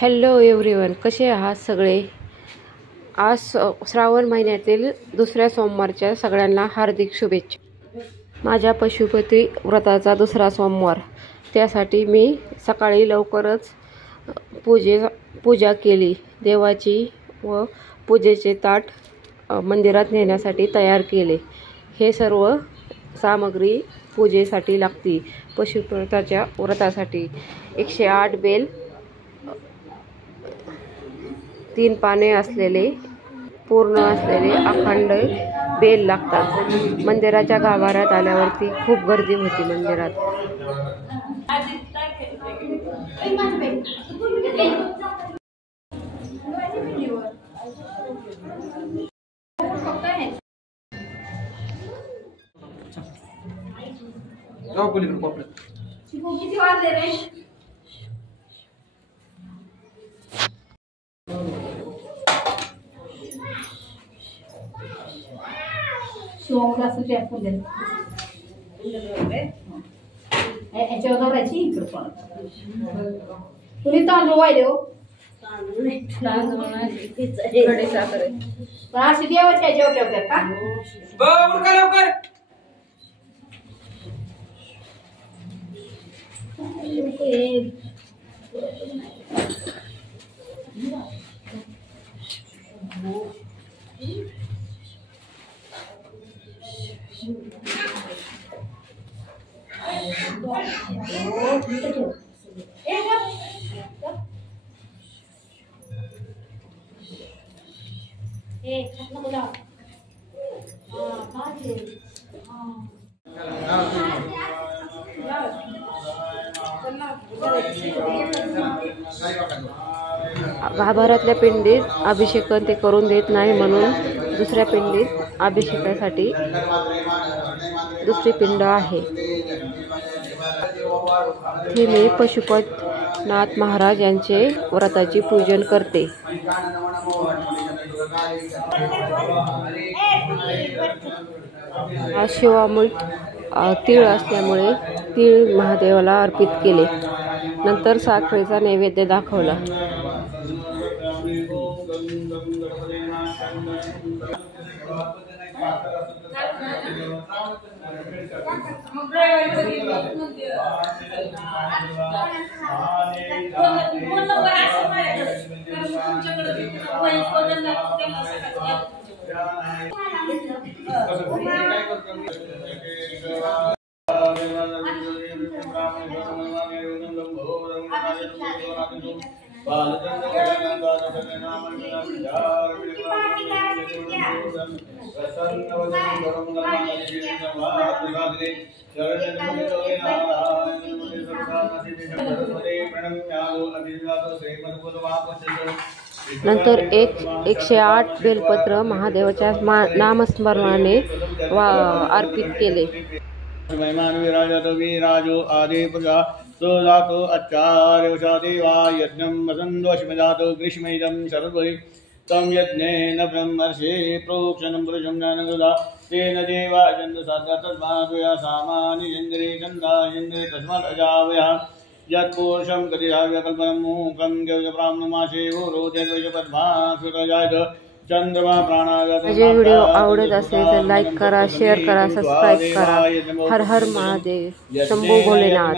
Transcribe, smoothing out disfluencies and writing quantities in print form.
Hello everyone, कसे आहात सगळे। आज श्रावण महिन्यातील दुसऱ्या सोमवारच्या सगळ्यांना हार्दिक शुभेच्छा। माझ्या पशुपती व्रताचा दुसरा सोमवार, त्यासाठी मी सकाळी लवकरच पूजा केली देवाची व पूजेचे ताट मंदिरात नेण्यासाठी तयार केले। हे सर्व सामग्री पूजेसाठी लागती। पशुपतीच्या व्रतासाठी 108 बेल, 3 पाने असलेले पूर्ण असलेले अखंड बेल लागतात। मंदिराच्या गाभाऱ्यात आल्यावरती खूप गर्दी होती मंदिरात। तांदूळ वाहिले हो अशी देवाच्या जेवढ्या का लवकर गाभाऱ्यातल्या पिंडीत अभिषेकन ते करून देत नाही, म्हणून दुसऱ्या पिंडीत अभिषेकासाठी दुसरी पिंड आहे। हे मी पशुपतनाथ महाराज यांचे व्रताची पूजन करते। हा शिवामूठ तीळ असल्यामुळे तीळ महादेवाला अर्पित केले। नंतर साखरेचा नैवेद्य दाखवला। नंतर 108 बेलपत्र महादेवाच्या नामस्मरणाने अर्पित केले। वीराजो आदि पुरुषा सोजातो आचार्य देवा यज्ञं वसन्दोषमिदातो ग्रीष्मेदं शरद्वै तं यज्ञेन ब्रह्मर्षि प्रोक्षणं पुरुषं ज्ञानगुदा तेन देवा चन्द्रसाध्या तस्माद्वया सामानि इन्द्रे चन्दायेन्द्रे तस्मात् अजावया यत्पुरुषं कतिहाव्यकल्पनं मूकं गव्यब्राह्मणमाशे रोदेवैजपद्मासुरजायत चंद्रमा प्राणागत। माझे व्हिडिओ आवडत असेल तर लाईक करा, शेअर करा, सबस्क्राईब करा। हर हर महादेव, शंभू भोलेनाथ।